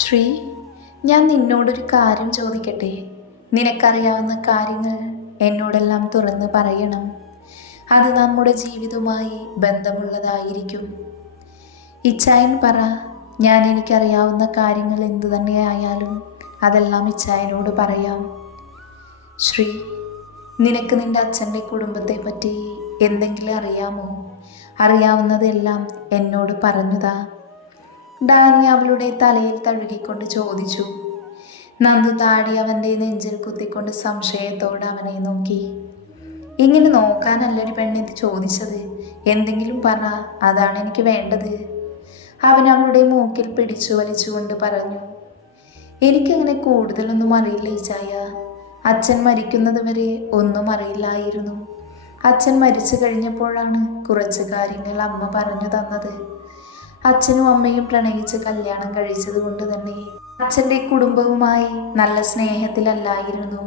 ശ്രീ, ഞാൻ നിന്നോടൊരു കാര്യം ചോദിക്കട്ടെ? നിനക്കറിയാവുന്ന കാര്യങ്ങൾ എന്നോടെല്ലാം തുറന്ന് പറയണം. അത് നമ്മുടെ ജീവിതവുമായി ബന്ധമുള്ളതായിരിക്കും. ഇച്ചായൻ പറ. ഞാൻ എനിക്കറിയാവുന്ന കാര്യങ്ങൾ എന്തു തന്നെയായാലും അതെല്ലാം ഇച്ചായനോട് പറയാം. ശ്രീ, നിനക്ക് നിന്റെ അച്ഛൻ്റെ കുടുംബത്തെ പറ്റി എന്തെങ്കിലും അറിയാമോ? അറിയാവുന്നതെല്ലാം എന്നോട് പറഞ്ഞുതാ. ഡാനി അവളുടെ തലയിൽ തഴുകിക്കൊണ്ട് ചോദിച്ചു. നന്ദു താടി അവൻ്റെ നെഞ്ചിൽ കുത്തിക്കൊണ്ട് സംശയത്തോടെ അവനെ നോക്കി. ഇങ്ങനെ നോക്കാനല്ലൊരു പെണ്ണിത് ചോദിച്ചത്. എന്തെങ്കിലും പറ, അതാണ് എനിക്ക് വേണ്ടത്. അവൻ അവളുടെ മൂക്കിൽ പിടിച്ചു വലിച്ചുകൊണ്ട് പറഞ്ഞു. എനിക്കങ്ങനെ കൂടുതലൊന്നും അറിയില്ല ഇച്ചായ. അച്ഛൻ മരിക്കുന്നത് വരെ ഒന്നും അറിയില്ലായിരുന്നു. അച്ഛൻ മരിച്ചു കഴിഞ്ഞപ്പോഴാണ് കുറച്ച് കാര്യങ്ങൾ അമ്മ പറഞ്ഞു തന്നത്. അച്ഛനും അമ്മയും പ്രണയിച്ച് കല്യാണം കഴിച്ചത് കൊണ്ട് തന്നെ അച്ഛൻ്റെ കുടുംബവുമായി നല്ല സ്നേഹത്തിലല്ലായിരുന്നു.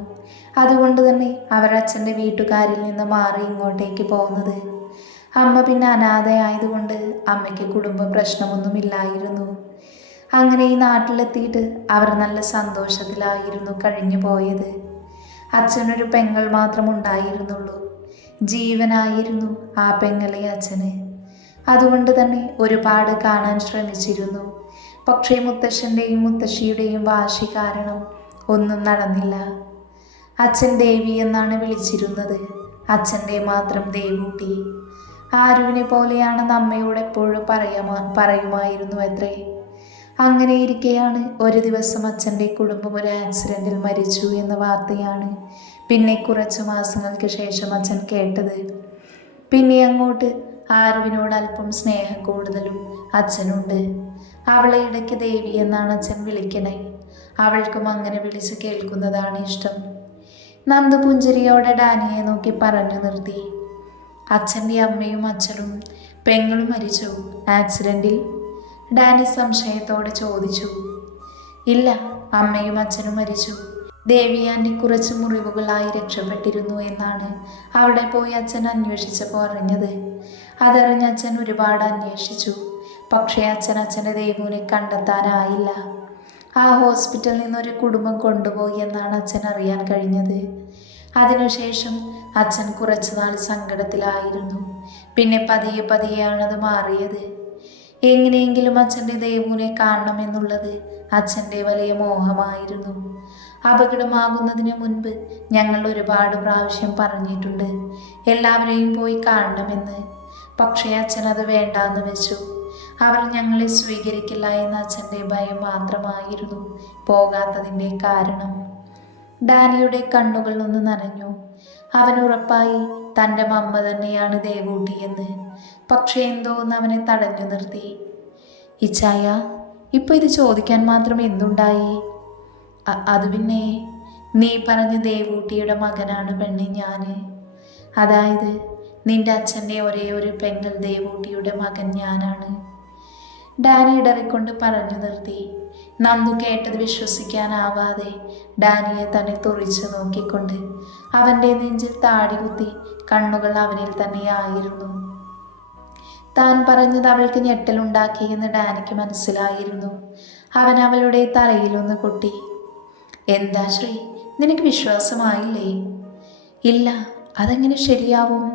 അതുകൊണ്ട് തന്നെ അവർ അച്ഛൻ്റെ വീട്ടുകാരിൽ നിന്ന് മാറി ഇങ്ങോട്ടേക്ക് പോകുന്നത്. അമ്മ പിന്നെ അനാഥയായതുകൊണ്ട് അമ്മയ്ക്ക് കുടുംബ പ്രശ്നമൊന്നുമില്ലായിരുന്നു. അങ്ങനെ ഈ നാട്ടിലെത്തിയിട്ട് അവർ നല്ല സന്തോഷത്തിലായിരുന്നു കഴിഞ്ഞു പോയത്. അച്ഛനൊരു പെങ്ങൾ മാത്രം ഉണ്ടായിരുന്നുള്ളൂ. ജീവനായിരുന്നു ആ പെങ്ങളെ അച്ഛന്. അതുകൊണ്ട് തന്നെ ഒരുപാട് കാണാൻ ശ്രമിച്ചിരുന്നു. പക്ഷേ മുത്തശ്ശൻ്റെയും മുത്തശ്ശിയുടെയും വാശി കാരണം ഒന്നും നടന്നില്ല. അച്ഛൻ ദേവി എന്നാണ് വിളിച്ചിരുന്നത്. അച്ഛൻ്റെ മാത്രം ദേവൂട്ടി. ആരുവിനെ പോലെയാണെന്ന് അമ്മയോട് എപ്പോഴും പറയുമായിരുന്നു അത്രേ. അങ്ങനെ ഇരിക്കെയാണ് ഒരു ദിവസം അച്ഛൻ്റെ കുടുംബം ഒരു ആക്സിഡൻറ്റിൽ മരിച്ചു എന്ന വാർത്തയാണ് പിന്നെ കുറച്ച് മാസങ്ങൾക്ക് ശേഷം അച്ഛൻ കേട്ടത്. പിന്നെ അങ്ങോട്ട് ആരുവിനോട് അല്പം സ്നേഹം കൂടുതലും അച്ഛനുണ്ട്. അവളെ ഇടയ്ക്ക് ദേവി എന്നാണ് അച്ഛൻ വിളിക്കണേ. അവൾക്കും അങ്ങനെ വിളിച്ച് കേൾക്കുന്നതാണ് ഇഷ്ടം. നന്ദു പുഞ്ചിരിയോടെ ഡാനിയെ നോക്കി പറഞ്ഞു നിർത്തി. അച്ഛൻ്റെ അമ്മയും അച്ഛനും പെങ്ങളും മരിച്ചു ആക്സിഡൻറ്റിൽ? ഡാനി സംശയത്തോടെ ചോദിച്ചു. ഇല്ല, അമ്മയും അച്ഛനും മരിച്ചു. ദേവിയാൻ്റെ കുറച്ച് മുറിവുകളായി രക്ഷപ്പെട്ടിരുന്നു എന്നാണ് അവിടെ പോയി അച്ഛൻ അന്വേഷിച്ചപ്പോൾ അറിഞ്ഞത്. അതറിഞ്ഞ് അച്ഛൻ ഒരുപാട് അന്വേഷിച്ചു. പക്ഷേ അച്ഛൻ്റെ ദേവുവിനെ കണ്ടെത്താനായില്ല. ആ ഹോസ്പിറ്റലിൽ നിന്നൊരു കുടുംബം കൊണ്ടുപോയി എന്നാണ് അച്ഛൻ അറിയാൻ കഴിഞ്ഞത്. അതിനുശേഷം അച്ഛൻ കുറച്ചുനാൾ സങ്കടത്തിലായിരുന്നു. പിന്നെ പതിയെ പതിയെയാണത് മാറിയത്. എങ്ങനെയെങ്കിലും അച്ഛൻ്റെ ദേവുവിനെ കാണണമെന്നുള്ളത് അച്ഛൻ്റെ വലിയ മോഹമായിരുന്നു. അപകടമാകുന്നതിന് മുൻപ് ഞങ്ങൾ ഒരുപാട് പ്രാവശ്യം പറഞ്ഞിട്ടുണ്ട് എല്ലാവരെയും പോയി കാണണമെന്ന്. പക്ഷേ അച്ഛൻ അത് വേണ്ടാന്ന് വെച്ചു. അവർ ഞങ്ങളെ സ്വീകരിക്കില്ല എന്ന അച്ഛൻ്റെ ഭയം മാത്രമായിരുന്നു പോകാത്തതിൻ്റെ കാരണം. ഡാനിയുടെ കണ്ണുകൾ ഒന്ന് നനഞ്ഞു. അവൻ ഉറപ്പായി തൻ്റെ മമ്മ തന്നെയാണ് ദേവൂട്ടിയെന്ന്. പക്ഷേ എന്തോന്ന് അവനെ തടഞ്ഞു നിർത്തി. ഇച്ചായ, ഇപ്പോൾ ഇത് ചോദിക്കാൻ മാത്രം എന്തുണ്ടായി? അത് പിന്നെ നീ പറഞ്ഞ ദേവൂട്ടിയുടെ മകനാണ് പെണ്ണെ ഞാൻ. അതായത് നിന്റെ അച്ഛൻ്റെ ഒരേ ഒരു പെങ്ങൾ ദേവൂട്ടിയുടെ മകൻ ഞാനാണ്. ഡാനി ഇടറിക്കൊണ്ട് പറഞ്ഞു നിർത്തി. നന്ദു കേട്ടത് വിശ്വസിക്കാനാവാതെ ഡാനിയെ തന്നെ തുറിച്ചു നോക്കിക്കൊണ്ട് അവൻ്റെ നെഞ്ചിൽ താടി കുത്തി കണ്ണുകൾ അവനിൽ തന്നെയായിരുന്നു. താൻ പറഞ്ഞത് അവൾക്ക് ഞെട്ടലുണ്ടാക്കിയെന്ന് ഡാനിക്ക് മനസ്സിലായിരുന്നു. അവൻ അവളുടെ തലയിലൊന്ന് കൊട്ടി. എന്താ ശ്രീ, നിനക്ക് വിശ്വാസമായില്ലേ? ഇല്ല, അതെങ്ങനെ ശരിയാവും?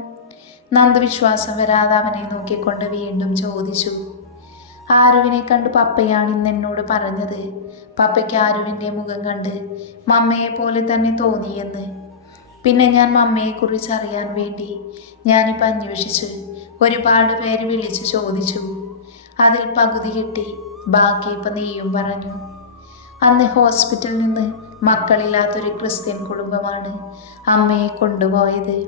നന്ദു വിശ്വാസം വരാതെ അവനെ നോക്കിക്കൊണ്ട് വീണ്ടും ചോദിച്ചു. ആരുവിനെ കണ്ട് പപ്പയാണ് ഇന്ന് എന്നോട് പറഞ്ഞത്. പപ്പയ്ക്ക് ആരുവിൻ്റെ മുഖം കണ്ട് മമ്മയെ പോലെ തന്നെ തോന്നിയെന്ന്. പിന്നെ ഞാൻ മമ്മയെക്കുറിച്ച് അറിയാൻ വേണ്ടി ഞാനിപ്പോൾ അന്വേഷിച്ച് ഒരുപാട് പേര് വിളിച്ച് ചോദിച്ചു. അതിൽ പകുതി കിട്ടി, ബാക്കി ഇപ്പം നീയും പറഞ്ഞു. അന്ന് ഹോസ്പിറ്റലിൽ നിന്ന് മക്കളില്ലാത്തൊരു ക്രിസ്ത്യൻ കുടുംബമാണ് അമ്മയെ കൊണ്ടുപോയത്.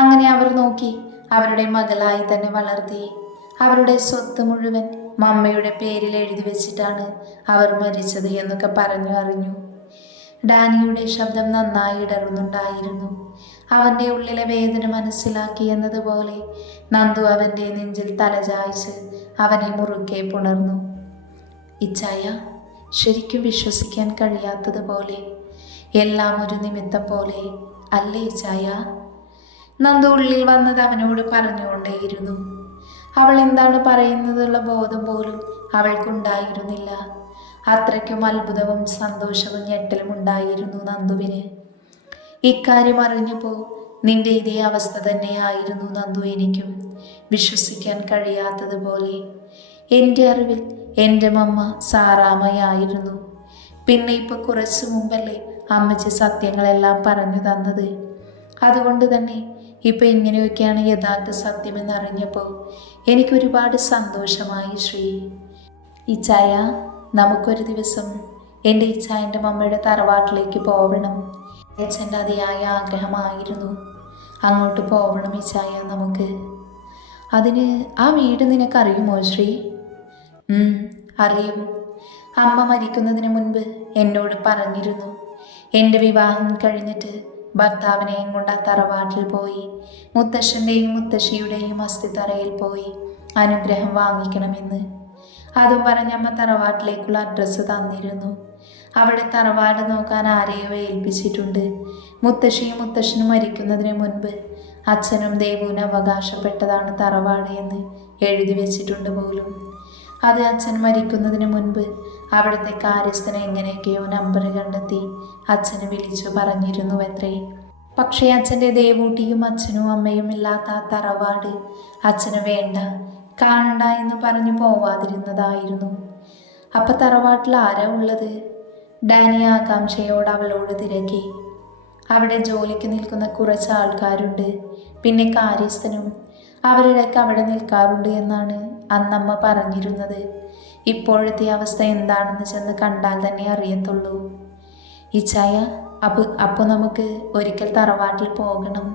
അങ്ങനെ അവർ നോക്കി അവരുടെ മകളായി തന്നെ വളർത്തി. അവരുടെ സ്വത്ത് മുഴുവൻ മമ്മയുടെ പേരിൽ എഴുതി വെച്ചിട്ടാണ് അവർ മരിച്ചത് എന്നൊക്കെ പറഞ്ഞു അറിഞ്ഞു. ഡാനിയുടെ ശബ്ദം നന്നായി ഇടറുന്നുണ്ടായിരുന്നു. അവൻ്റെ ഉള്ളിലെ വേദന മനസ്സിലാക്കി എന്നതുപോലെ നന്ദു അവൻ്റെ നെഞ്ചിൽ തലചായ്ച്ച് അവനെ മുറുക്കെ പുണർന്നു. ഇച്ചായ, ശരിക്കും വിശ്വസിക്കാൻ കഴിയാത്തതുപോലെ എല്ലാം ഒരു നിമിത്തം പോലെ അല്ലേ ഇച്ചായ? നന്ദു ഉള്ളിൽ വന്നത് അവനോട് പറഞ്ഞുകൊണ്ടേയിരുന്നു. അവൾ എന്താണ് പറയുന്നതെന്നുള്ള ബോധം പോലും അവൾക്കുണ്ടായിരുന്നില്ല. അത്രയ്ക്കും അത്ഭുതവും സന്തോഷവും ഞെട്ടലും ഉണ്ടായിരുന്നു നന്ദുവിന്. ഇക്കാര്യം അറിഞ്ഞപ്പോൾ നിന്റെ ഇതേ അവസ്ഥ തന്നെയായിരുന്നു നന്ദു എനിക്കും. വിശ്വസിക്കാൻ കഴിയാത്തതുപോലെ. എൻ്റെ അറിവിൽ എൻ്റെ മമ്മ സാറാമ്മയായിരുന്നു. പിന്നെ ഇപ്പൊ കുറച്ചു മുമ്പല്ലേ അമ്മച്ചി സത്യങ്ങളെല്ലാം പറഞ്ഞു തന്നത്. അതുകൊണ്ട് തന്നെ ഇപ്പൊ ഇങ്ങനെയൊക്കെയാണ് യഥാർത്ഥ സത്യമെന്നറിഞ്ഞപ്പോൾ എനിക്കൊരുപാട് സന്തോഷമായി ശ്രീ. ഇച്ചായ, നമുക്കൊരു ദിവസം എൻ്റെ ഇച്ചായൻ്റെ മമ്മയുടെ തറവാട്ടിലേക്ക് പോവണം. അച്ഛൻ്റെ അതിയായ ആഗ്രഹമായിരുന്നു. അങ്ങോട്ട് പോവണം ഇച്ചായ നമുക്ക്. അതിന് ആ വീട് നിനക്കറിയുമോ ശ്രീ? അറിയും. അമ്മ മരിക്കുന്നതിന് മുൻപ് എന്നോട് പറഞ്ഞിരുന്നു. എൻ്റെ വിവാഹം കഴിഞ്ഞിട്ട് ഭർത്താവിനെയും കൊണ്ട് ആ തറവാട്ടിൽ പോയി മുത്തശ്ശൻ്റെയും മുത്തശ്ശിയുടെയും അസ്ഥിത്തറയിൽ പോയി അനുഗ്രഹം വാങ്ങിക്കണമെന്ന്. അതും പറഞ്ഞമ്മ തറവാട്ടിലേക്കുള്ള അഡ്രസ്സ് തന്നിരുന്നു. അവിടെ തറവാട് നോക്കാൻ ആരെയോ ഏൽപ്പിച്ചിട്ടുണ്ട്. മുത്തശ്ശിയും മുത്തശ്ശനും മരിക്കുന്നതിന് മുൻപ് അച്ഛനും ദേവുവിന് അവകാശപ്പെട്ടതാണ് തറവാട് എന്ന് എഴുതി വെച്ചിട്ടുണ്ട് പോലും. അത് അച്ഛൻ മരിക്കുന്നതിന് മുൻപ് അവിടുത്തെ കാര്യസ്ഥനെ എങ്ങനെയൊക്കെയോ നമ്പർ കണ്ടെത്തി അച്ഛന് വിളിച്ചു പറഞ്ഞിരുന്നുവത്രേ. പക്ഷേ അച്ഛൻ്റെ ദേവൂട്ടിയും അച്ഛനും അമ്മയും ഇല്ലാത്ത ആ തറവാട് അച്ഛന് വേണ്ട, കാണണ്ട എന്ന് പറഞ്ഞു പോവാതിരുന്നതായിരുന്നു. അപ്പൊ തറവാട്ടിൽ ആരാ ഉള്ളത്? ഡാനി ആകാംക്ഷയോട് അവളോട് തിരക്കി. അവിടെ ജോലിക്ക് നിൽക്കുന്ന കുറച്ച് ആൾക്കാരുണ്ട്, പിന്നെ കാര്യസ്ഥനും അവരിടയ്ക്ക് അവിടെ നിൽക്കാറുണ്ട് എന്നാണ് അന്നമ്മ പറഞ്ഞിരുന്നത്. ഇപ്പോഴത്തെ അവസ്ഥ എന്താണെന്ന് ചെന്ന് കണ്ടാൽ തന്നെ അറിയത്തുള്ളൂ. ഇച്ചായ, അപ്പോൾ നമുക്ക് ഒരിക്കൽ തറവാട്ടിൽ പോകണം.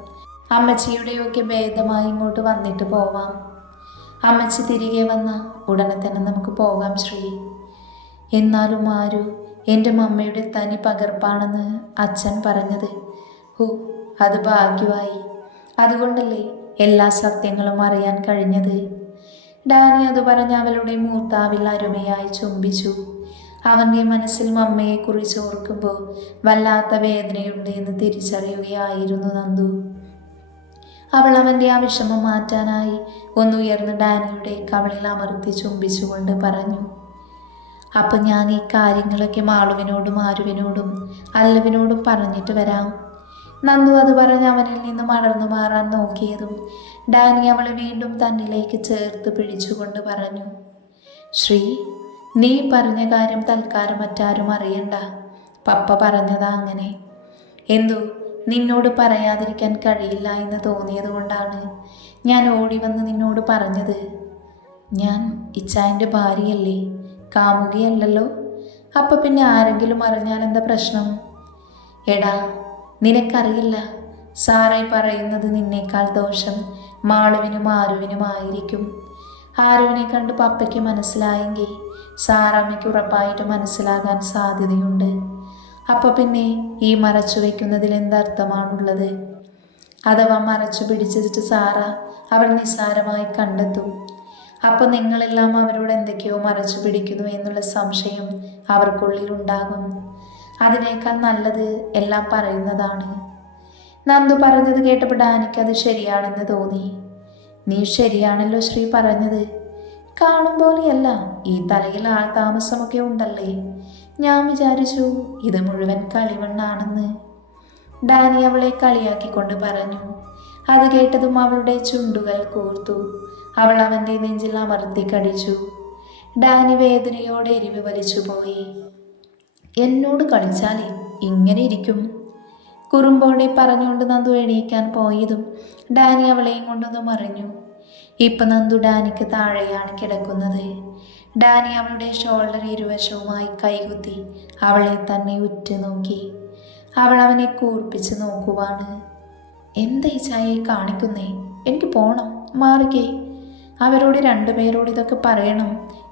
അമ്മച്ചിയുടെയൊക്കെ ഭേദമായി ഇങ്ങോട്ട് വന്നിട്ട് പോവാം. അമ്മച്ചി തിരികെ വന്ന ഉടനെ തന്നെ നമുക്ക് പോകാം ശ്രീ. എന്നാലും ആരു എൻ്റെ മമ്മയുടെ തനി പകർപ്പാണെന്ന് അച്ഛൻ പറഞ്ഞത്. അത് ഭാഗ്യമായി. അതുകൊണ്ടല്ലേ എല്ലാ സത്യങ്ങളും അറിയാൻ കഴിഞ്ഞത്. ഡാനി അത് പറഞ്ഞ് അവളുടെ മൂർത്താവിൽ അരുമയായി ചുംബിച്ചു. അവൻ്റെ മനസ്സിൽ മമ്മയെക്കുറിച്ച് ഓർക്കുമ്പോൾ വല്ലാത്ത വേദനയുണ്ട് എന്ന് തിരിച്ചറിയുകയായിരുന്നു നന്ദു. അവൾ അവൻ്റെ ആ വിഷമം മാറ്റാനായി ഒന്നുയർന്ന് ഡാനിയുടെ കവളിൽ അമർത്തി ചുംബിച്ചുകൊണ്ട് പറഞ്ഞു, അപ്പം ഞാൻ ഈ കാര്യങ്ങളൊക്കെ മാളുവിനോടും ആരുവിനോടും അല്ലവിനോടും പറഞ്ഞിട്ട് വരാം. നന്ദു അത് പറഞ്ഞ് അവനിൽ നിന്ന് മടർന്നു മാറാൻ നോക്കിയതും ഡാനി അവളെ വീണ്ടും തന്നിലേക്ക് ചേർത്ത് പിടിച്ചുകൊണ്ട് പറഞ്ഞു, ശ്രീ, നീ പറഞ്ഞ കാര്യം തൽക്കാലം മറ്റാരും അറിയണ്ട. പപ്പ പറഞ്ഞതാ അങ്ങനെ. എന്തോ നിന്നോട് പറയാതിരിക്കാൻ കഴിയില്ല എന്ന് തോന്നിയത് കൊണ്ടാണ് ഞാൻ ഓടി വന്ന് നിന്നോട് പറഞ്ഞത്. ഞാൻ ഇച്ചായൻ്റെ ഭാര്യയല്ലേ, കാമുകിയല്ലല്ലോ. അപ്പം പിന്നെ ആരെങ്കിലും അറിഞ്ഞാൽ എന്താ പ്രശ്നം? എടാ, നിനക്കറിയില്ല, സാറായി പറയുന്നത് നിന്നേക്കാൾ ദോഷം മാളുവിനും ആരുവിനുമായിരിക്കും. ആരുവിനെ കണ്ട് പപ്പയ്ക്ക് മനസ്സിലായെങ്കിൽ സാറമ്മയ്ക്ക് ഉറപ്പായിട്ട് മനസ്സിലാകാൻ സാധ്യതയുണ്ട്. അപ്പം പിന്നെ ഈ മറച്ചു വയ്ക്കുന്നതിൽ എന്തർത്ഥമാണുള്ളത്? അഥവാ മറച്ചു പിടിച്ചിട്ട് സാറ അവൾ നിസ്സാരമായി കണ്ടെത്തും. അപ്പോൾ നിങ്ങളെല്ലാം അവരോട് എന്തൊക്കെയോ മറച്ചു പിടിക്കുന്നു എന്നുള്ള സംശയം അവർക്കുള്ളിൽ ഉണ്ടാകും. അതിനേക്കാൾ നല്ലത് എല്ലാം പറയുന്നതാണ്. നന്ദു പറഞ്ഞത് കേട്ടപ്പോൾ ഡാനിക്കത് ശരിയാണെന്ന് തോന്നി. നീ ശരിയാണല്ലോ ശ്രീ പറഞ്ഞത്. കാണും പോലെയല്ല, ഈ തലയിൽ ആൾ താമസമൊക്കെ ഉണ്ടല്ലേ. ഞാൻ വിചാരിച്ചു ഇത് മുഴുവൻ കളിമണ്ണാണെന്ന്. ഡാനി അവളെ കളിയാക്കിക്കൊണ്ട് പറഞ്ഞു. അത് കേട്ടതും അവളുടെ ചുണ്ടുകൾ കൂർത്തു. അവൾ അവൻ്റെ നെഞ്ചിൽ അമർത്തി കടിച്ചു. ഡാനി വേദനയോടെ എരിവ് വലിച്ചു പോയി. എന്നോട് കളിച്ചാലേ ഇങ്ങനെ ഇരിക്കും, കുറുമ്പോടെ പറഞ്ഞുകൊണ്ട് നന്ദു എണീക്കാൻ പോയതും ഡാനി അവളെയും കൊണ്ടൊന്ന് മറിഞ്ഞു. ഇപ്പം നന്ദു ഡാനിക്ക് താഴെയാണ് കിടക്കുന്നത്. ഡാനി അവളുടെ ഷോൾഡർ ഇരുവശവുമായി കൈകുത്തി അവളെ തന്നെ ഉറ്റുനോക്കി. അവൾ അവനെ കൂർപ്പിച്ച് നോക്കുവാണ്. എന്താ ഈ ചായയെ കാണിക്കുന്നേ? എനിക്ക് പോണം, മാറിക്കേ. അവരോട് രണ്ടുപേരോട് ഇതൊക്കെ പറയണം,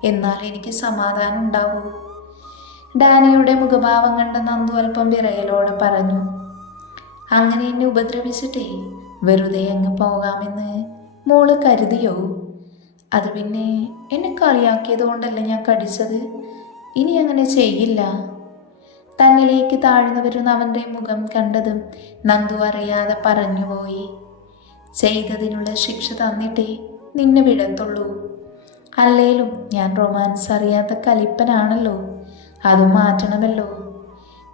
എന്നാൽ എനിക്ക് സമാധാനം ഉണ്ടാവൂ. ഡാനിയുടെ മുഖഭാവം കണ്ട നന്ദു അല്പം വിറയലോടെ പറഞ്ഞു. അങ്ങനെ എന്നെ ഉപദ്രവിച്ചിട്ടേ വെറുതെ അങ്ങ് പോകാമെന്ന് മോള് കരുതിയോ? അത് പിന്നെ എന്നെ കളിയാക്കിയത് കൊണ്ടല്ലേ ഞാൻ കടിച്ചത്. ഇനി അങ്ങനെ ചെയ്യില്ല. തന്നിലേക്ക് താഴ്ന്നു വരുന്ന അവൻ്റെ മുഖം കണ്ടതും നന്ദു അറിയാതെ പറഞ്ഞുപോയി. ചെയ്തതിനുള്ള ശിക്ഷ തന്നിട്ടേ നിന്നെ വിടത്തുള്ളൂ. അല്ലേലും ഞാൻ റൊമാൻസ് അറിയാത്ത കലിപ്പനാണല്ലോ. അത് മാറ്റണമല്ലോ.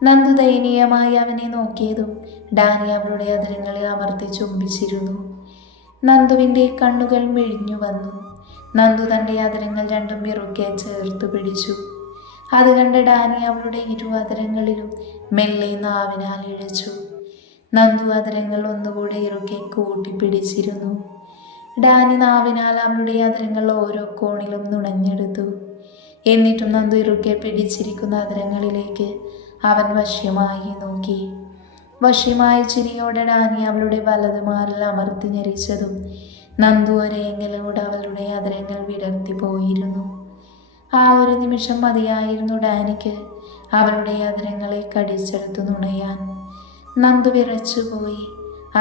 നന്ദു ദയനീയമായി അവനെ നോക്കിയതും ഡാനി അവളുടെ അതിരങ്ങളിൽ അമർത്തി ചുംബിച്ചിരുന്നു. നന്ദുവിൻ്റെ കണ്ണുകൾ മിഴിഞ്ഞു വന്നു. നന്ദു തൻ്റെ അതിരങ്ങൾ രണ്ടും ഇറുക്കെ ചേർത്ത് പിടിച്ചു. അത് കണ്ട് ഡാനി അവളുടെ ഇരു അതിരങ്ങളിലും മെല്ലെ നാവിനാൽ ഇഴച്ചു. നന്ദു അതിരങ്ങൾ ഒന്നുകൂടെ ഇറുക്കെ കൂട്ടിപ്പിടിച്ചിരുന്നു. ഡാനി നാവിനാൽ അവളുടെ അതിരങ്ങൾ ഓരോ കോണിലും നുണഞ്ഞെടുത്തു. എന്നിട്ടും നന്ദു ഇറുക്കെ പിടിച്ചിരിക്കുന്ന അതിരങ്ങളിലേക്ക് അവൻ വശ്യമായി നോക്കി. വശ്യമായ ചിരിയോടെ ഡാനി അവളുടെ വലതുമാറിൽ അമർത്തി ഞെരിച്ചതും നന്ദു ഒരേങ്ങലോട് അവളുടെ അതിരങ്ങൾ വിടർത്തി പോയിരുന്നു. ആ ഒരു നിമിഷം മതിയായിരുന്നു ഡാനിക്ക് അവളുടെ അതിരങ്ങളെ കടിച്ചെടുത്തു നുണയാൻ. നന്ദു വിറച്ചുപോയി.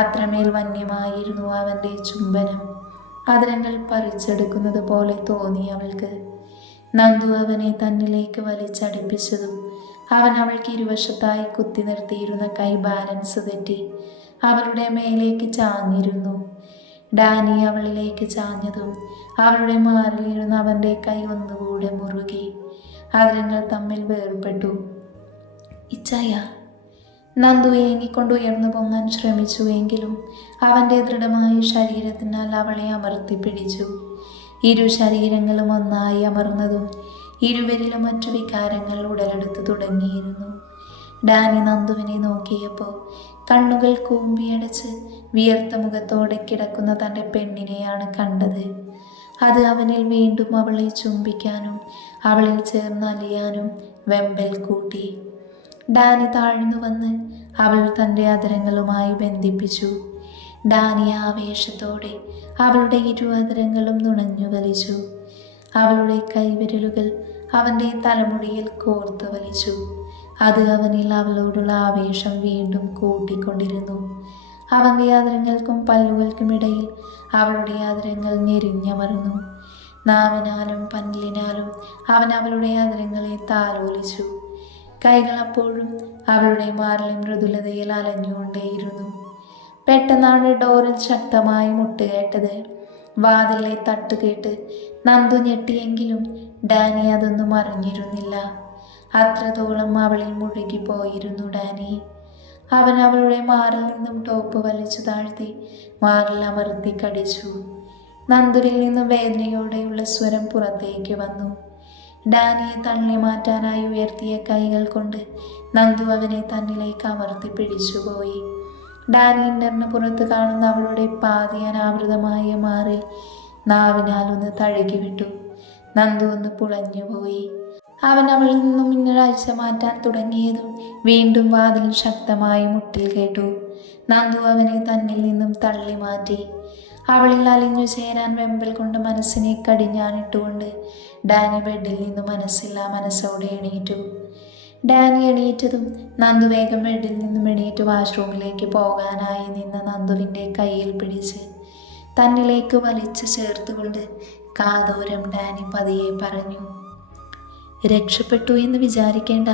അത്രമേൽ വന്യമായിരുന്നു അവൻ്റെ ചുംബനം. അതിരങ്ങൾ പറിച്ചെടുക്കുന്നത് പോലെ തോന്നി അവൾക്ക്. നന്ദു അവനെ തന്നിലേക്ക് വലിച്ചടിപ്പിച്ചതും അവൻ അവൾക്ക് ഇരുവശത്തായി കുത്തി നിർത്തിയിരുന്ന കൈ ബാലൻസ് തെറ്റി അവളുടെ മേലേക്ക് ചാഞ്ഞിരുന്നു. ഡാനി അവളിലേക്ക് ചാഞ്ഞതും അവളുടെ മാറിലിരുന്ന് അവൻ്റെ കൈ ഒന്നുകൂടെ മുറുകി. അതിരങ്ങൾ തമ്മിൽ വേർപെട്ടു. ഇച്ചായ, നന്ദു ഏങ്ങിക്കൊണ്ട് ഉയർന്നു പൊങ്ങാൻ ശ്രമിച്ചുവെങ്കിലും അവൻ്റെ ദൃഢമായ ശരീരത്തിനാൽ അവളെ അമർത്തി പിടിച്ചു. ഇരു ശരീരങ്ങളും ഒന്നായി അമർന്നതും ഇരുവരിലും മറ്റു വികാരങ്ങൾ ഉടലെടുത്തു തുടങ്ങിയിരുന്നു. ഡാനി നന്ദുവിനെ നോക്കിയപ്പോൾ കണ്ണുകൾ കൂമ്പിയടച്ച് വിയർത്ത മുഖത്തോടെ കിടക്കുന്ന തൻ്റെ പെണ്ണിനെയാണ് കണ്ടത്. അത് അവനിൽ വീണ്ടും അവളെ ചുംബിക്കാനും അവളിൽ ചേർന്ന് അലിയാനും വെമ്പൽ കൂട്ടി. ഡാനി താഴ്ന്നു വന്ന് അവൾ തൻ്റെ അതിരങ്ങളുമായി ബന്ധിപ്പിച്ചു. ഡാനി ആവേശത്തോടെ അവളുടെ ഇരു അതിരങ്ങളും നുണഞ്ഞു വലിച്ചു. അവളുടെ കൈവിരലുകൾ അവൻ്റെ തലമുടിയിൽ കോർത്തു വലിച്ചു. അത് അവനിൽ അവളോടുള്ള ആവേശം വീണ്ടും കൂട്ടിക്കൊണ്ടിരുന്നു. അവൻ്റെ അതിരങ്ങൾക്കും പല്ലുകൾക്കുമിടയിൽ അവളുടെ അതിരങ്ങൾ ഞെരിഞ്ഞമർന്നു. നാവിനാലും പല്ലിനാലും അവൻ അവളുടെ അതിരങ്ങളെ താലോലിച്ചു. കൈകൾ അപ്പോഴും അവളുടെ മാറിലെ മൃദുലതയിൽ അലഞ്ഞുകൊണ്ടേയിരുന്നു. പെട്ടെന്നാണ് ഡോറിൽ ശക്തമായി മുട്ടുകേട്ടത്. വാതിലെ തട്ടുകേട്ട് നന്ദു ഞെട്ടിയെങ്കിലും ഡാനി അതൊന്നും അറിഞ്ഞിരുന്നില്ല. അത്രത്തോളം അവളിൽ മുഴുകിപ്പോയിരുന്നു ഡാനി. അവൻ അവളുടെ മാറിൽ നിന്നും ടോപ്പ് വലിച്ചു താഴ്ത്തി മാറിൽ അമർത്തി കടിച്ചു. നന്ദുവിൽ നിന്നും വേദനയോടെയുള്ള സ്വരം പുറത്തേക്ക് വന്നു. ഡാനിയെ തള്ളി മാറ്റാനായി ഉയർത്തിയ കൈകൾ കൊണ്ട് നന്ദു അവനെ തന്നിലേക്ക് അമർത്തി പിടിച്ചുപോയി. ഡാനി ഇന്നറിന് പുറത്ത് കാണുന്ന അവളുടെ പാതി അനാവൃതമായ മാറിൽ നാവിനാൽ ഒന്ന് തഴുകി വിട്ടു. നന്ദു ഒന്ന് പുളഞ്ഞുപോയി. അവൻ അവളിൽ നിന്നും മിന്നലാഴ്ച മാറ്റാൻ തുടങ്ങിയതും വീണ്ടും വാതിൽ ശക്തമായി മുട്ടിൽ കേട്ടു. നന്ദു അവനെ തന്നിൽ നിന്നും തള്ളി മാറ്റി. അവളിൽ അലിഞ്ഞു ചേരാൻ വെമ്പൽ കൊണ്ട് മനസ്സിനെ കടിഞ്ഞാണിട്ടുകൊണ്ട് ഡാനി ബെഡിൽ നിന്നും മനസ്സില്ലാ മനസ്സോടെ എണീറ്റു. ഡാനി എണീറ്റതും നന്ദു വേഗം ബെഡിൽ നിന്നും എണീറ്റ് വാഷ്റൂമിലേക്ക് പോകാനായി നിന്ന നന്ദുവിൻ്റെ കയ്യിൽ പിടിച്ച് തന്നിലേക്ക് വലിച്ചു ചേർത്തുകൊണ്ട് കാതോരം ഡാനി പതിയെ പറഞ്ഞു, രക്ഷപ്പെട്ടു എന്ന് വിചാരിക്കേണ്ട,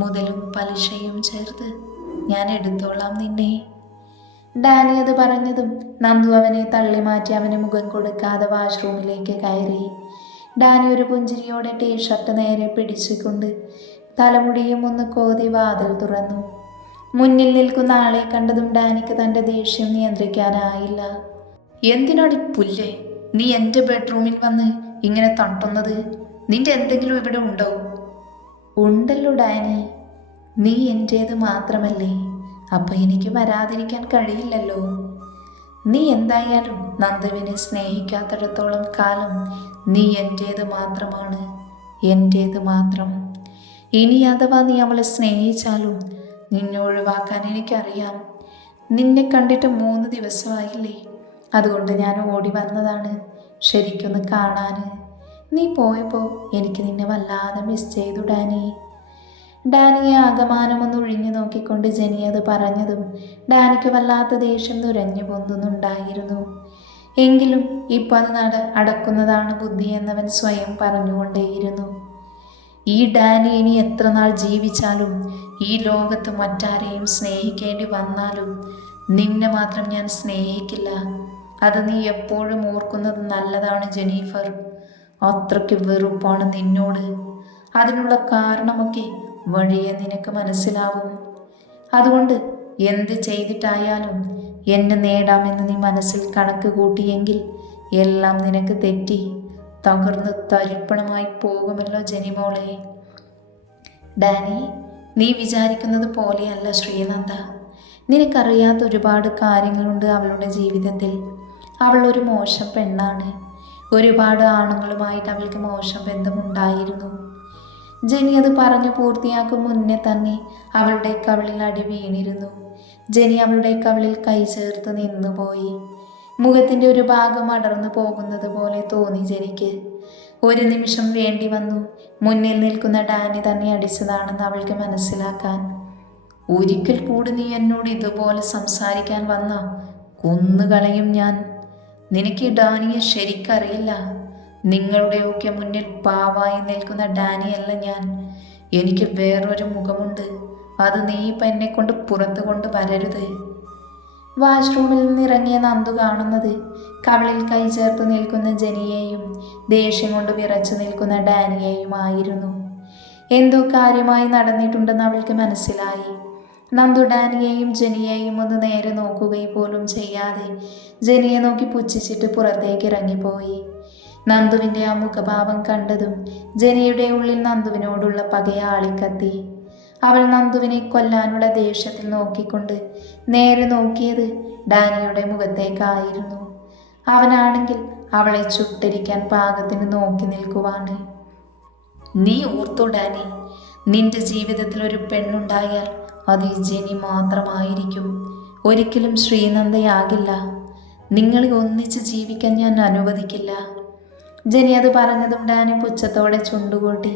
മുതലും പലിശയും ചേർത്ത് ഞാൻ എടുത്തോളാം നിന്നെ. ഡാനി അത് പറഞ്ഞതും നന്ദു അവനെ തള്ളി മാറ്റി അവന് മുഖം കൊടുക്കാതെ വാഷ്റൂമിലേക്ക് കയറി. ഡാനി ഒരു പുഞ്ചിരിയോടെ ടീഷർട്ട് നേരെ പിടിച്ചുകൊണ്ട് തലമുടിയും ഒന്ന് കോതി വാതിൽ തുറന്നു. മുന്നിൽ നിൽക്കുന്ന ആളെ കണ്ടതും ഡാനിക്ക് തൻ്റെ ദേഷ്യം നിയന്ത്രിക്കാനായില്ല. എന്തിനാടി പുല്ലേ നീ എൻ്റെ ബെഡ്റൂമിൽ വന്ന് ഇങ്ങനെ തട്ടുന്നത്? നിന്റെ എന്തെങ്കിലും ഇവിടെ ഉണ്ടോ? ഉണ്ടല്ലോ ഡാനി, നീ എൻ്റേത് മാത്രമല്ലേ, അപ്പം എനിക്ക് വരാതിരിക്കാൻ കഴിയില്ലല്ലോ. നീ എന്തായാലും നന്ദുവിനെ സ്നേഹിക്കാത്തിടത്തോളം കാലം നീ എൻ്റേത് മാത്രമാണ്, എൻ്റേത് മാത്രം. ഇനി അഥവാ നീ അവളെ സ്നേഹിച്ചാലും നിന്നെ ഒഴിവാക്കാൻ എനിക്കറിയാം. നിന്നെ കണ്ടിട്ട് 3 ദിവസമായില്ലേ, അതുകൊണ്ട് ഞാൻ ഓടി വന്നതാണ് ശരിക്കൊന്ന് കാണാൻ. നീ പോയപ്പോൾ എനിക്ക് നിന്നെ വല്ലാതെ മിസ് ചെയ്തു ഡാനി. ഡാനിയെ ആകമാനമൊന്ന് ഒഴിഞ്ഞു നോക്കിക്കൊണ്ട് ജെനി അത് പറഞ്ഞതും ഡാനിക്ക് വല്ലാത്ത ദേഷ്യം നുരഞ്ഞു പൊന്തുന്നുണ്ടായിരുന്നു. എങ്കിലും ഇപ്പം അത് അടക്കുന്നതാണ് ബുദ്ധി എന്നവൻ സ്വയം പറഞ്ഞുകൊണ്ടേയിരുന്നു. ഈ ഡാനി ഇനി എത്ര നാൾ ജീവിച്ചാലും ഈ ലോകത്ത് മറ്റാരെയും സ്നേഹിക്കേണ്ടി വന്നാലും നിന്നെ മാത്രം ഞാൻ സ്നേഹിക്കില്ല. അത് നീ എപ്പോഴും ഓർക്കുന്നത് നല്ലതാണ് ജെനീഫർ. അത്രയ്ക്ക് വെറുപ്പാണ് നിന്നോട്. അതിനുള്ള കാരണമൊക്കെ വഴിയെ നിനക്ക് മനസ്സിലാവും. അതുകൊണ്ട് എന്ത് ചെയ്തിട്ടായാലും എന്നെ നേടാമെന്ന് നീ മനസ്സിൽ കണക്ക് കൂട്ടിയെങ്കിൽ എല്ലാം നിനക്ക് തെറ്റി തകർന്ന് തരിപ്പണമായി പോകുമല്ലോ ജനിമോളെ. ഡാനി, നീ വിചാരിക്കുന്നത് പോലെയല്ല ശ്രീനന്ദ. നിനക്കറിയാത്ത ഒരുപാട് കാര്യങ്ങളുണ്ട് അവളുടെ ജീവിതത്തിൽ. അവൾ ഒരു മോശം പെണ്ണാണ്. ഒരുപാട് ആണുങ്ങളുമായിട്ട് അവൾക്ക് മോശം ബന്ധമുണ്ടായിരുന്നു. ജെനി അത് പറഞ്ഞു പൂർത്തിയാക്കും മുന്നേ തന്നെ അവളുടെ കവിളിൽ അടി വീണിരുന്നു. ജെനി അവളുടെ കവിളിൽ കൈ ചേർത്ത് നിന്നുപോയി. മുഖത്തിൻ്റെ ഒരു ഭാഗം അടർന്നു പോകുന്നത് പോലെ തോന്നി ജെനിക്ക്. ഒരു നിമിഷം വേണ്ടി വന്നു മുന്നിൽ നിൽക്കുന്ന ഡാനി തന്നെ അടിച്ചതാണെന്ന് അവൾക്ക് മനസ്സിലാക്കാൻ. ഒരിക്കൽ കൂടി നീ എന്നോട് ഇതുപോലെ സംസാരിക്കാൻ വന്ന കൊന്നുകളയും ഞാൻ. നിനക്ക് ഡാനിയെ ശരിക്കറിയില്ല. നിങ്ങളുടെയൊക്കെ മുന്നിൽ പാവായി നിൽക്കുന്ന ഡാനിയല്ല ഞാൻ. എനിക്ക് വേറൊരു മുഖമുണ്ട്. അത് നീ ഇപ്പം എന്നെ കൊണ്ട് പുറത്തു കൊണ്ട് വരരുത്. വാഷ്റൂമിൽ നിന്നിറങ്ങിയ നന്ദു കാണുന്നത് കവളിൽ കൈ ചേർത്ത് നിൽക്കുന്ന ജെനിയെയും ദേഷ്യം കൊണ്ട് വിറച്ചു നിൽക്കുന്ന ഡാനിയെയുമായിരുന്നു. എന്തോ കാര്യമായി നടന്നിട്ടുണ്ടെന്ന് അവൾക്ക് മനസ്സിലായി. നന്ദു ഡാനിയെയും ജെനിയെയും ഒന്ന് നേരെ നോക്കുകയും പോലും ചെയ്യാതെ ജെനിയെ നോക്കി പുച്ഛിച്ചിട്ട് പുറത്തേക്ക് ഇറങ്ങിപ്പോയി. നന്ദുവിൻ്റെ ആ മുഖഭാവം കണ്ടതും ജെനിയുടെ ഉള്ളിൽ നന്ദുവിനോടുള്ള പകയെ ആളിക്കത്തി. അവൾ നന്ദുവിനെ കൊല്ലാനുള്ള ദേഷ്യത്തിൽ നോക്കിക്കൊണ്ട് നേരെ നോക്കിയത് ഡാനിയുടെ മുഖത്തേക്കായിരുന്നു. അവനാണെങ്കിൽ അവളെ ചുട്ടരിക്കാൻ പാകത്തിന് നോക്കി നിൽക്കുവാണ്. നീ ഓർത്തോ ഡാനി, നിന്റെ ജീവിതത്തിൽ ഒരു പെണ്ണുണ്ടായാൽ അത് ഈ ജെനി മാത്രമായിരിക്കും. ഒരിക്കലും ശ്രീനന്ദയാകില്ല. നിങ്ങളെ ഒന്നിച്ച് ജീവിക്കാൻ ഞാൻ അനുവദിക്കില്ല. ജെനി അത് പറഞ്ഞതും ഡാനി പുച്ഛത്തോടെ ചുണ്ടുകൂട്ടി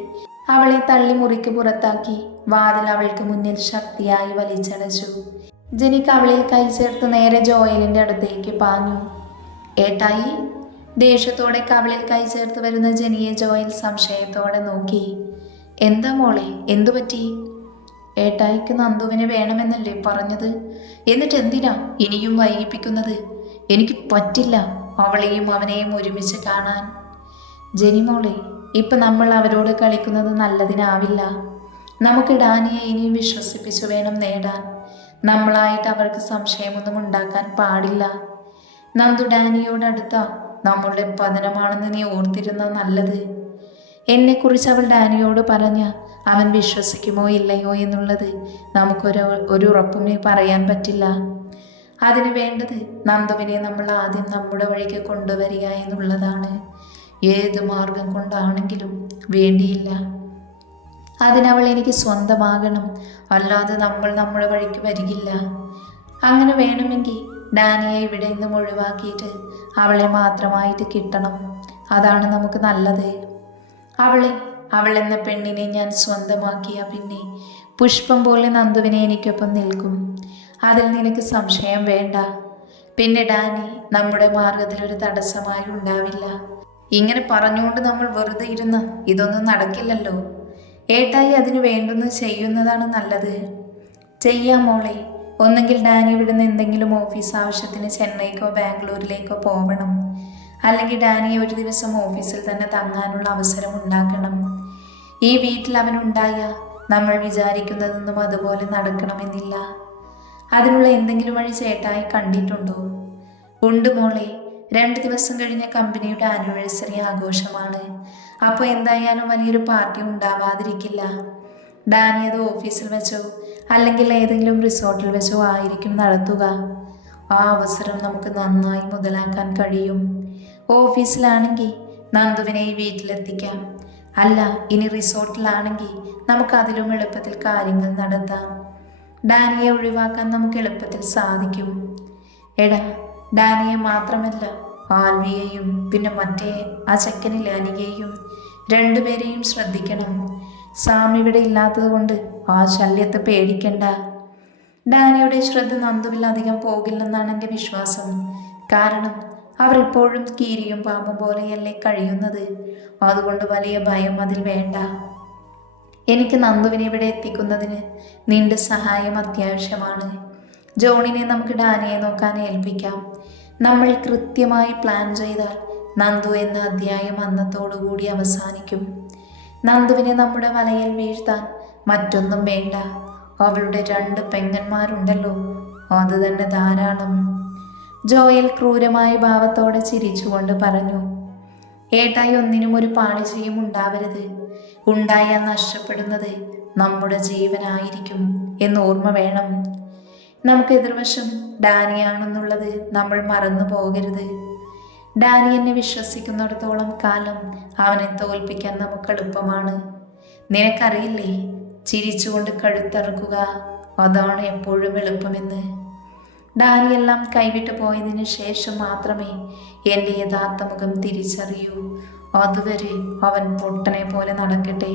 അവളെ തള്ളി മുറിക്ക് പുറത്താക്കി വാതിൽ അവൾക്ക് മുന്നിൽ ശക്തിയായി വലിച്ചടച്ചു. ജെനി കവളിൽ കൈ ചേർത്ത് നേരെ ജോയലിൻ്റെ അടുത്തേക്ക് പാഞ്ഞു. ഏട്ടായി, ദേഷ്യത്തോടെ കവളിൽ കൈ ചേർത്ത് വരുന്ന ജെനിയെ ജോയൽ സംശയത്തോടെ നോക്കി. എന്താ മോളെ, എന്തു പറ്റി? ഏട്ടായിക്ക് നന്ദുവിനെ വേണമെന്നല്ലേ പറഞ്ഞത്? എന്നിട്ട് എന്തിനാ ഇനിയും വൈകിപ്പിക്കുന്നത്? എനിക്ക് പറ്റില്ല അവളെയും അവനെയും ഒരുമിച്ച് കാണാൻ. ജെനിമോളെ, ഇപ്പം നമ്മൾ അവരോട് കളിക്കുന്നത് നല്ലതിനാവില്ല. നമുക്ക് ഡാനിയെ ഇനിയും വിശ്വസിപ്പിച്ചു വേണം നേടാൻ. നമ്മളായിട്ട് അവർക്ക് സംശയമൊന്നും ഉണ്ടാക്കാൻ പാടില്ല. നന്ദു ഡാനിയോടടുത്ത നമ്മളുടെ പതനമാണെന്ന് നീ ഓർത്തിരുന്ന നല്ലത്. എന്നെക്കുറിച്ച് അവൾ ഡാനിയോട് പറഞ്ഞ അവൻ വിശ്വസിക്കുമോ ഇല്ലയോ എന്നുള്ളത് നമുക്കൊരു ഉറപ്പും പറയാൻ പറ്റില്ല. അതിന് വേണ്ടത് നന്ദുവിനെ നമ്മൾ ആദ്യം നമ്മുടെ വഴിക്ക് കൊണ്ടുവരിക എന്നുള്ളതാണ്. ഏത് മാർഗം കൊണ്ടാണെങ്കിലും വേണ്ടിയില്ല. അതിനവൾ എനിക്ക് സ്വന്തമാകണം, അല്ലാതെ നമ്മൾ നമ്മുടെ വഴിക്ക് വരികില്ല. അങ്ങനെ വേണമെങ്കിൽ ഡാനിയെ ഇവിടെ നിന്നും ഒഴിവാക്കിയിട്ട് അവളെ മാത്രമായിട്ട് കിട്ടണം. അതാണ് നമുക്ക് നല്ലത്. അവൾ എന്ന പെണ്ണിനെ ഞാൻ സ്വന്തമാക്കിയ പിന്നെ പുഷ്പം പോലെ നന്ദുവിനെ എനിക്കൊപ്പം നിൽക്കും. അതിൽ നിനക്ക് സംശയം വേണ്ട. പിന്നെ ഡാനി നമ്മുടെ മാർഗത്തിൽ ഒരു തടസ്സമായി ഉണ്ടാവില്ല. ഇങ്ങനെ പറഞ്ഞുകൊണ്ട് നമ്മൾ വെറുതെ ഇരുന്ന് ഇതൊന്നും നടക്കില്ലല്ലോ. ഏട്ടായി അതിന് വേണ്ടുന്നത് ചെയ്യുന്നതാണ് നല്ലത്. ചെയ്യാം മോളെ. ഒന്നെങ്കിൽ ഡാനി ഇവിടുന്ന് എന്തെങ്കിലും ഓഫീസ് ആവശ്യത്തിന് ചെന്നൈക്കോ ബാംഗ്ലൂരിലേക്കോ പോകണം. അല്ലെങ്കിൽ ഡാനിയെ ഒരു ദിവസം ഓഫീസിൽ തന്നെ തങ്ങാനുള്ള അവസരം ഉണ്ടാക്കണം. ഈ വീട്ടിൽ അവനുണ്ടായ നമ്മൾ വിചാരിക്കുന്നതൊന്നും അതുപോലെ നടക്കണമെന്നില്ല. അതിനുള്ള എന്തെങ്കിലും വഴി ചേട്ടായി കണ്ടിട്ടുണ്ടോ? ഉണ്ട് മോളെ. 2 ദിവസം കഴിഞ്ഞ കമ്പനിയുടെ ആനിവേഴ്സറി ആഘോഷമാണ്. അപ്പോൾ എന്തായാലും വലിയൊരു പാർട്ടി ഉണ്ടാവാതിരിക്കില്ല. ഡാനി അത് ഓഫീസിൽ വെച്ചോ അല്ലെങ്കിൽ ഏതെങ്കിലും റിസോർട്ടിൽ വെച്ചോ ആയിരിക്കും നടത്തുക. ആ അവസരം നമുക്ക് നന്നായി മുതലാക്കാൻ കഴിയും. ഓഫീസിലാണെങ്കിൽ നന്ദുവിനെ ഈ വീട്ടിലെത്തിക്കാം. അല്ല, ഇനി റിസോർട്ടിലാണെങ്കിൽ നമുക്ക് അതിലും എളുപ്പത്തിൽ കാര്യങ്ങൾ നടത്താം. ഡാനിയെ ഒഴിവാക്കാൻ നമുക്ക് എളുപ്പത്തിൽ സാധിക്കും. എടാ, ഡാനിയെ മാത്രമല്ല ആൽവിയെയും പിന്നെ മറ്റേ ആ ചെക്കനിലെ അനികയെയും 2 പേരെയും ശ്രദ്ധിക്കണം. സാം ഇവിടെ ഇല്ലാത്തത് കൊണ്ട് ആ ശല്യത്തെ പേടിക്കണ്ട. ഡാനിയുടെ ശ്രദ്ധ നന്ദുവിൽ അധികം പോകില്ലെന്നാണ് എൻ്റെ വിശ്വാസം. കാരണം അവർ ഇപ്പോഴും കീരിയും പാമ്പും പോലെയല്ലേ കഴിയുന്നത്. അതുകൊണ്ട് വലിയ ഭയം അതിൽ വേണ്ട. എനിക്ക് നന്ദുവിനെ ഇവിടെ എത്തിക്കുന്നതിന് നിന്റെ സഹായം അത്യാവശ്യമാണ്. ജോണിനെ നമുക്ക് ഡാനിയെ നോക്കാൻ ഏൽപ്പിക്കാം. നമ്മൾ കൃത്യമായി പ്ലാൻ ചെയ്താൽ നന്ദു എന്ന അധ്യായം അന്നത്തോടുകൂടി അവസാനിക്കും. നന്ദുവിനെ നമ്മുടെ വലയിൽ വീഴ്ത്താൻ മറ്റൊന്നും വേണ്ട. അവളുടെ 2 പെങ്ങന്മാരുണ്ടല്ലോ, അത് തന്നെ ധാരാളം. ജോയൽ ക്രൂരമായ ഭാവത്തോടെ ചിരിച്ചുകൊണ്ട് പറഞ്ഞു. ഏട്ടായി, ഒന്നിനും ഒരു പാളിച്ചയും ഉണ്ടാവരുത്. ഉണ്ടായാൽ നഷ്ടപ്പെടുന്നത് നമ്മുടെ ജീവനായിരിക്കും എന്ന് ഓർമ്മ വേണം. നമുക്ക് എതിർവശം ഡാനിയാണെന്നുള്ളത് നമ്മൾ മറന്നു പോകരുത്. ഡാനി എന്നെ വിശ്വസിക്കുന്നിടത്തോളം കാലം അവനെ തോൽപ്പിക്കാൻ നമുക്ക് എളുപ്പമാണ്. നിനക്കറിയില്ലേ, ചിരിച്ചുകൊണ്ട് കഴുത്തറക്കുക, അതാണ് എപ്പോഴും എളുപ്പമെന്ന്. ഡാനിയെല്ലാം കൈവിട്ടു പോയതിനു ശേഷം മാത്രമേ എൻ്റെ യഥാർത്ഥ മുഖം തിരിച്ചറിയൂ. അതുവരെ അവൻ പൊട്ടനെ പോലെ നടക്കട്ടെ.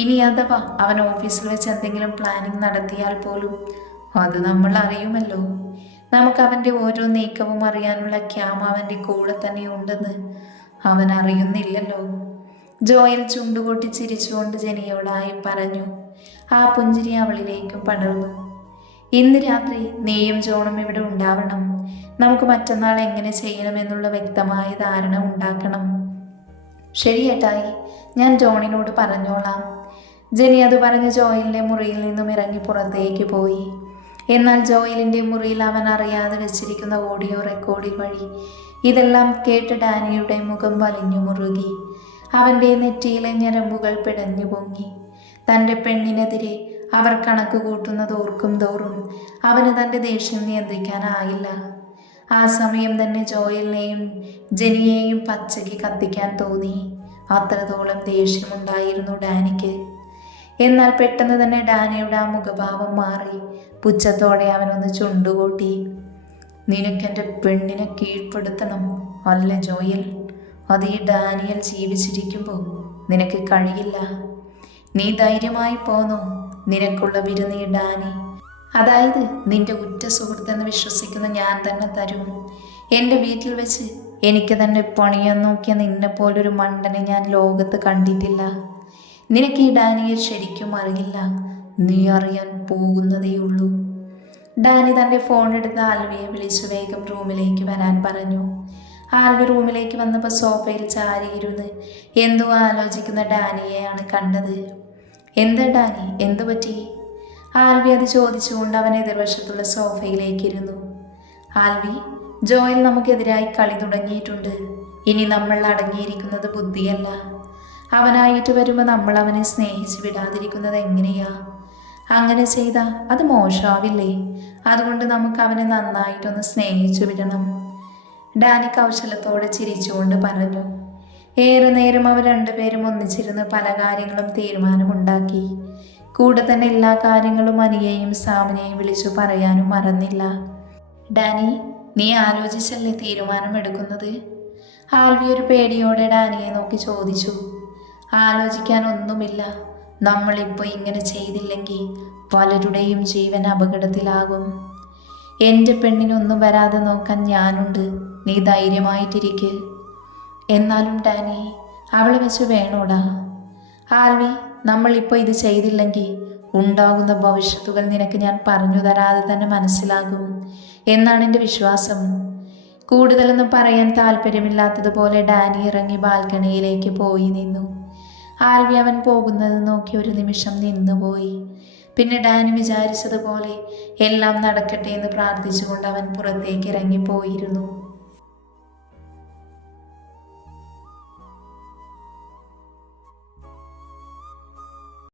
ഇനി അഥവാ അവൻ ഓഫീസിൽ വെച്ച് എന്തെങ്കിലും പ്ലാനിങ് നടത്തിയാൽ പോലും അത് നമ്മൾ അറിയുമല്ലോ. നമുക്ക് അവൻ്റെ ഓരോ നീക്കവും അറിയാനുള്ള ക്യാമ അവൻ്റെ കൂടെ തന്നെ ഉണ്ടെന്ന് അവൻ അറിയുന്നില്ലല്ലോ. ജോയൽ ചുണ്ടുകൊട്ടി ചിരിച്ചുകൊണ്ട് ജെനിയോടായി പറഞ്ഞു. ആ പുഞ്ചിരി അവളിലേക്കും പടർന്നു. ഇന്ന് രാത്രി നീയും ജോണും ഇവിടെ ഉണ്ടാവണം. നമുക്ക് മറ്റന്നാൾ എങ്ങനെ ചെയ്യണമെന്നുള്ള വ്യക്തമായ ധാരണ ഉണ്ടാക്കണം. ശരി ഏട്ടായി, ഞാൻ ജോണിനോട് പറഞ്ഞോളാം. ജെനി അത് പറഞ്ഞ് ജോയലിൻ്റെ മുറിയിൽ നിന്നും ഇറങ്ങി പുറത്തേക്ക് പോയി. എന്നാൽ ജോയലിൻ്റെ മുറിയിൽ അവൻ അറിയാതെ വെച്ചിരിക്കുന്ന ഓഡിയോ റെക്കോർഡിംഗ് വഴി ഇതെല്ലാം കേട്ട് ഡാനിയുടെ മുഖം വലിഞ്ഞു മുറുകി. അവൻ്റെ നെറ്റിയിലെ ഞരമ്പുകൾ പിടഞ്ഞു പൊങ്ങി. തൻ്റെ പെണ്ണിനെതിരെ അവർ കണക്ക് കൂട്ടുന്നത് ഓർക്കും തോറും അവന് തൻ്റെ ദേഷ്യം നിയന്ത്രിക്കാനായില്ല. ആ സമയം തന്നെ ജോയലിനെയും ജെനിയെയും പച്ചയ്ക്ക് കത്തിക്കാൻ തോന്നി. അത്രത്തോളം ദേഷ്യമുണ്ടായിരുന്നു ഡാനിക്ക്. എന്നാൽ പെട്ടെന്ന് തന്നെ ഡാനിയുടെ ആ മുഖഭാവം മാറി. പുച്ഛത്തോടെ അവനൊന്ന് ചുണ്ടുകൂട്ടി. നിനക്കെൻ്റെ പെണ്ണിനെ കീഴ്പ്പെടുത്തണം അല്ല ജോയൽ? അത് ഈ ഡാനിയൽ ജീവിച്ചിരിക്കുമ്പോൾ നിനക്ക് കഴിയില്ല. നീ ധൈര്യമായി പോന്നോ. നിനക്കുള്ള വിരുന്ന് ഈ ഡാനി, അതായത് നിന്റെ ഉറ്റ സുഹൃത്തെന്ന് വിശ്വസിക്കുന്ന ഞാൻ തന്നെ തരും. എൻ്റെ വീട്ടിൽ വെച്ച് എനിക്ക് തന്നെ പണിയാൻ നോക്കിയ നിന്നെപ്പോലൊരു മണ്ടനെ ഞാൻ ലോകത്ത് കണ്ടിട്ടില്ല. നിനക്ക് ഈ ഡാനിയെ ശരിക്കും അറിയില്ല. നീ അറിയാൻ പോകുന്നതേയുള്ളൂ. ഡാനി തൻ്റെ ഫോൺ എടുത്ത് ആൽവിയെ വിളിച്ചു വേഗം റൂമിലേക്ക് വരാൻ പറഞ്ഞു. ആൽവി റൂമിലേക്ക് വന്നപ്പോൾ സോഫയിൽ ചാരിയിരുന്ന് എന്തോ ആലോചിക്കുന്ന ഡാനിയെയാണ് കണ്ടത്. എന്താ ഡാനി, എന്തു പറ്റി? ആൽവി അത് ചോദിച്ചുകൊണ്ട് അവൻ എതിർവശത്തുള്ള സോഫയിലേക്ക് ഇരുന്നു. ആൽവി, ജോയൽ നമുക്കെതിരായി കളി തുടങ്ങിയിട്ടുണ്ട്. ഇനി നമ്മൾ അടങ്ങിയിരിക്കുന്നത് ബുദ്ധിയല്ല. അവനായിട്ട് വരുമ്പോൾ നമ്മൾ അവനെ സ്നേഹിച്ച് വിടാതിരിക്കുന്നത് എങ്ങനെയാ? അങ്ങനെ ചെയ്താൽ അത് മോശമാവില്ലേ? അതുകൊണ്ട് നമുക്ക് അവനെ നന്നായിട്ടൊന്ന് സ്നേഹിച്ചു വിടണം. ഡാനി കൗശലത്തോടെ ചിരിച്ചുകൊണ്ട് പറഞ്ഞു. ഏറെ നേരം അവർ രണ്ടുപേരും ഒന്നിച്ചിരുന്ന് പല കാര്യങ്ങളും തീരുമാനമുണ്ടാക്കി. കൂടെ തന്നെ എല്ലാ കാര്യങ്ങളും അനിയെയും സാമിനെയും വിളിച്ചു പറയാനും മറന്നില്ല. ഡാനി, നീ ആലോചിച്ചല്ലേ തീരുമാനമെടുക്കുന്നത്? ആൽവി ഒരു പേടിയോടെ ഡാനിയെ നോക്കി ചോദിച്ചു. ആലോചിക്കാനൊന്നുമില്ല. നമ്മളിപ്പോൾ ഇങ്ങനെ ചെയ്തില്ലെങ്കിൽ പലരുടെയും ജീവൻ അപകടത്തിലാകും. എൻ്റെ പെണ്ണിനൊന്നും വരാതെ നോക്കാൻ ഞാനുണ്ട്. നീ ധൈര്യമായിട്ടിരിക്ക്. എന്നാലും ഡാനി, അവളെ വെച്ച് വേണോടാ? ആൽവി, നമ്മളിപ്പോൾ ഇത് ചെയ്തില്ലെങ്കിൽ ഉണ്ടാകുന്ന ഭവിഷ്യത്തുകൾ നിനക്ക് ഞാൻ പറഞ്ഞു തരാതെ തന്നെ മനസ്സിലാകും എന്നാണ് എൻ്റെ വിശ്വാസം. കൂടുതലൊന്നും പറയാൻ താല്പര്യമില്ലാത്തതുപോലെ ഡാനി ഇറങ്ങി ബാൽക്കണിയിലേക്ക് പോയി നിന്നു. ആൽവി അവൻ പോകുന്നത് നോക്കി ഒരു നിമിഷം നിന്നുപോയി. പിന്നെ ഡാനി വിചാരിച്ചതുപോലെ എല്ലാം നടക്കട്ടെ എന്ന് പ്രാർത്ഥിച്ചുകൊണ്ട് അവൻ പുറത്തേക്ക് ഇറങ്ങിപ്പോയിരുന്നു.